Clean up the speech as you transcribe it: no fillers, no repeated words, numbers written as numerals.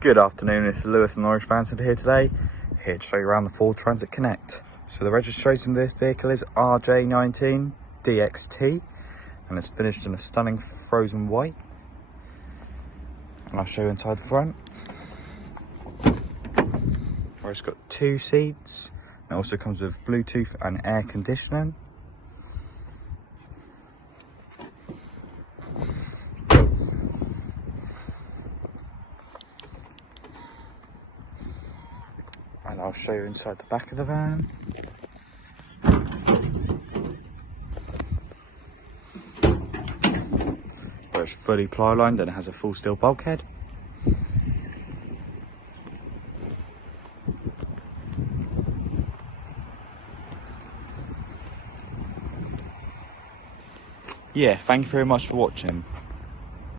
Good afternoon, it's Lewis and Norwich Van Centre here today, here to show you around the Ford Transit Connect. So the registration of this vehicle is RJ19DXT and it's finished in a stunning frozen white. And I'll show you inside the front, where it's got 2 seats. It also comes with Bluetooth and air conditioning. And I'll show you inside the back of the van. Where it's fully ply lined and it has a full steel bulkhead. Yeah, thank you very much for watching.